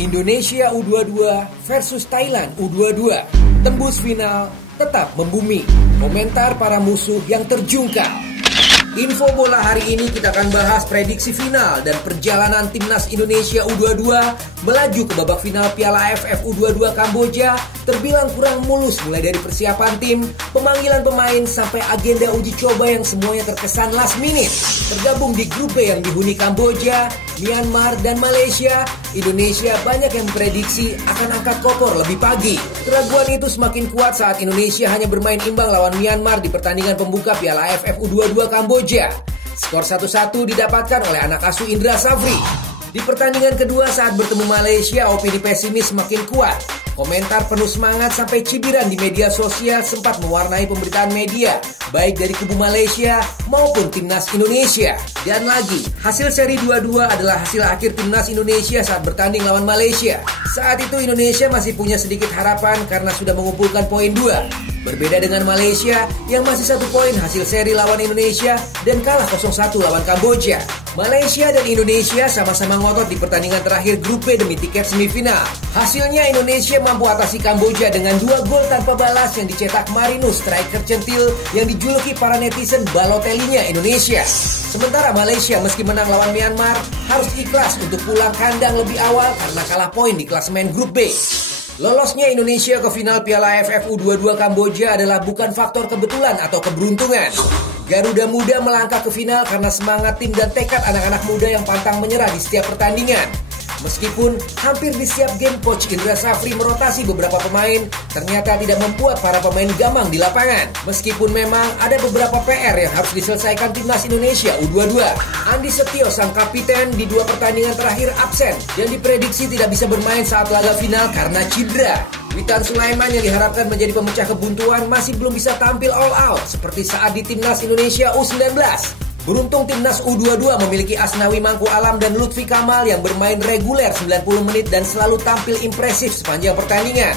Indonesia U22 versus Thailand U22. Tembus final, tetap membumi. Komentar para musuh yang terjungkal. Info bola hari ini kita akan bahas prediksi final dan perjalanan timnas Indonesia U22 melaju ke babak final Piala AFF U22 Kamboja terbilang kurang mulus, mulai dari persiapan tim, pemanggilan pemain, sampai agenda uji coba yang semuanya terkesan last minute. Tergabung di grup B yang dihuni Kamboja, Myanmar, dan Malaysia, Indonesia banyak yang memprediksi akan angkat kopor lebih pagi. Keraguan itu semakin kuat saat Indonesia hanya bermain imbang lawan Myanmar di pertandingan pembuka Piala AFF U22 Kamboja. Skor 1-1 didapatkan oleh anak asuh Indra Safri. Di pertandingan kedua saat bertemu Malaysia, opini pesimis semakin kuat. Komentar penuh semangat sampai cibiran di media sosial sempat mewarnai pemberitaan media, baik dari kubu Malaysia maupun timnas Indonesia. Dan lagi, hasil seri 2-2 adalah hasil akhir timnas Indonesia saat bertanding lawan Malaysia. Saat itu Indonesia masih punya sedikit harapan karena sudah mengumpulkan poin 2. Berbeda dengan Malaysia yang masih 1 poin hasil seri lawan Indonesia dan kalah 0-1 lawan Kamboja. Malaysia dan Indonesia sama-sama ngotot di pertandingan terakhir grup B demi tiket semifinal. Hasilnya Indonesia mampu atasi Kamboja dengan 2 gol tanpa balas yang dicetak Marinus, striker centil yang dijuluki para netizen Balotellinya Indonesia. Sementara Malaysia meski menang lawan Myanmar harus ikhlas untuk pulang kandang lebih awal karena kalah poin di klasemen grup B. Lolosnya Indonesia ke final Piala AFF U22 Kamboja adalah bukan faktor kebetulan atau keberuntungan. Garuda Muda melangkah ke final karena semangat tim dan tekad anak-anak muda yang pantang menyerah di setiap pertandingan. Meskipun hampir di setiap game Coach Indra Safri merotasi beberapa pemain, ternyata tidak membuat para pemain gamang di lapangan. Meskipun memang ada beberapa PR yang harus diselesaikan timnas Indonesia U22. Andi Setio sang kapiten di 2 pertandingan terakhir absen dan diprediksi tidak bisa bermain saat laga final karena cedera. Witan Sulaiman yang diharapkan menjadi pemecah kebuntuan masih belum bisa tampil all out seperti saat di timnas Indonesia U19. Beruntung timnas U22 memiliki Asnawi Mangku Alam dan Lutfi Kamal yang bermain reguler 90 menit dan selalu tampil impresif sepanjang pertandingan.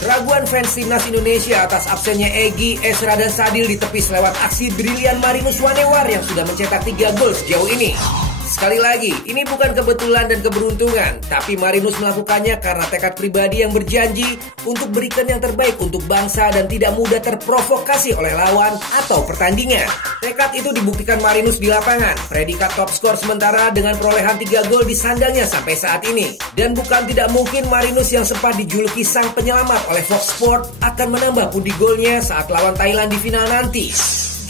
Keraguan fans timnas Indonesia atas absennya Egy, Esra, dan Sadil ditepis lewat aksi brilian Marinus Wanewar yang sudah mencetak 3 gol sejauh ini. Sekali lagi, ini bukan kebetulan dan keberuntungan, tapi Marinus melakukannya karena tekad pribadi yang berjanji untuk berikan yang terbaik untuk bangsa dan tidak mudah terprovokasi oleh lawan atau pertandingan. Tekad itu dibuktikan Marinus di lapangan, predikat top skor sementara dengan perolehan 3 gol di sandangnya sampai saat ini. Dan bukan tidak mungkin Marinus yang sempat dijuluki sang penyelamat oleh Fox Sport akan menambah pundi golnya saat lawan Thailand di final nanti.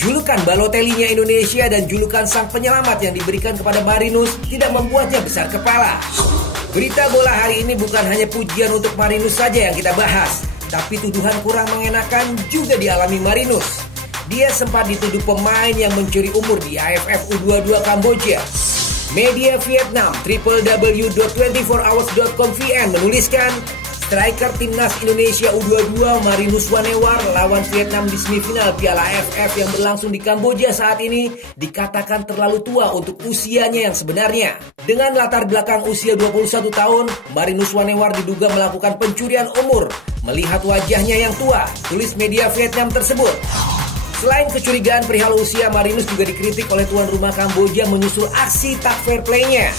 Julukan Balotellinya Indonesia dan julukan sang penyelamat yang diberikan kepada Marinus tidak membuatnya besar kepala. Berita bola hari ini bukan hanya pujian untuk Marinus saja yang kita bahas, tapi tuduhan kurang mengenakan juga dialami Marinus. Dia sempat dituduh pemain yang mencuri umur di AFF U22 Kamboja. Media Vietnam www.24hours.com.vn menuliskan, striker timnas Indonesia U22 Marinus Wanewar lawan Vietnam di semifinal Piala AFF yang berlangsung di Kamboja saat ini dikatakan terlalu tua untuk usianya yang sebenarnya. Dengan latar belakang usia 21 tahun, Marinus Wanewar diduga melakukan pencurian umur melihat wajahnya yang tua, tulis media Vietnam tersebut. Selain kecurigaan perihal usia, Marinus juga dikritik oleh tuan rumah Kamboja menyusul aksi tak fair play-nya.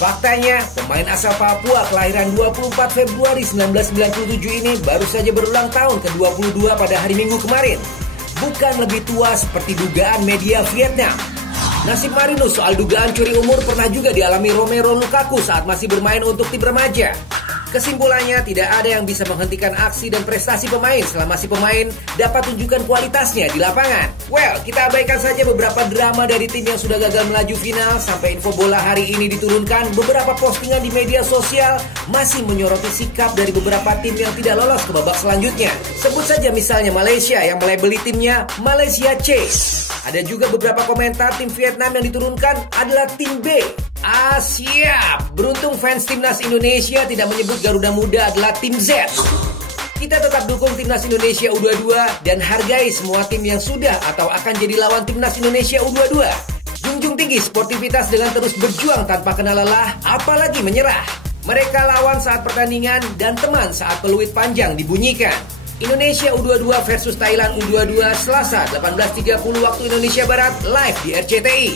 Faktanya, pemain asal Papua kelahiran 24 Februari 1997 ini baru saja berulang tahun ke-22 pada hari Minggu kemarin. Bukan lebih tua seperti dugaan media Vietnam. Nasib Marinus soal dugaan curi umur pernah juga dialami Romelu Lukaku saat masih bermain untuk tim remaja. Kesimpulannya, tidak ada yang bisa menghentikan aksi dan prestasi pemain selama si pemain dapat tunjukkan kualitasnya di lapangan. Well, kita abaikan saja beberapa drama dari tim yang sudah gagal melaju final sampai info bola hari ini diturunkan. Beberapa postingan di media sosial masih menyoroti sikap dari beberapa tim yang tidak lolos ke babak selanjutnya. Sebut saja misalnya Malaysia yang melabeli timnya Malaysia C. Ada juga beberapa komentar tim Vietnam yang diturunkan adalah tim B. Siap. Beruntung fans timnas Indonesia tidak menyebut Garuda Muda adalah tim Z. Kita tetap dukung timnas Indonesia U22 dan hargai semua tim yang sudah atau akan jadi lawan timnas Indonesia U22. Junjung tinggi sportivitas dengan terus berjuang tanpa kenal lelah, apalagi menyerah. Mereka lawan saat pertandingan dan teman saat peluit panjang dibunyikan. Indonesia U22 versus Thailand U22 Selasa 18.30 waktu Indonesia Barat live di RCTI.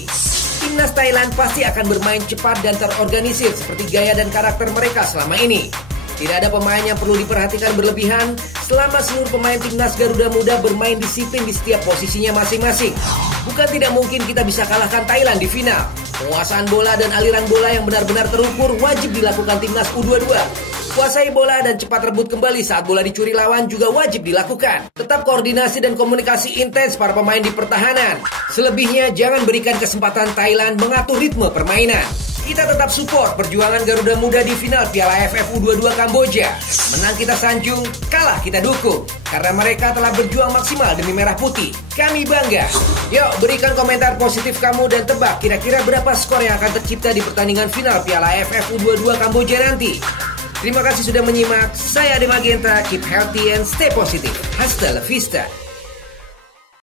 Timnas Thailand pasti akan bermain cepat dan terorganisir seperti gaya dan karakter mereka selama ini. Tidak ada pemain yang perlu diperhatikan berlebihan selama seluruh pemain Timnas Garuda Muda bermain disiplin di setiap posisinya masing-masing. Bukan tidak mungkin kita bisa kalahkan Thailand di final. Penguasaan bola dan aliran bola yang benar-benar terukur wajib dilakukan Timnas U22. Kuasai bola dan cepat rebut kembali saat bola dicuri lawan juga wajib dilakukan. Tetap koordinasi dan komunikasi intens para pemain di pertahanan. Selebihnya jangan berikan kesempatan Thailand mengatur ritme permainan. Kita tetap support perjuangan Garuda Muda di final Piala AFF U22 Kamboja. Menang kita sanjung, kalah kita dukung. Karena mereka telah berjuang maksimal demi merah putih. Kami bangga. Yuk berikan komentar positif kamu dan tebak kira-kira berapa skor yang akan tercipta di pertandingan final Piala AFF U22 Kamboja nanti. Terima kasih sudah menyimak. Saya Ade Magenta. Keep healthy and stay positive. Hasta la vista.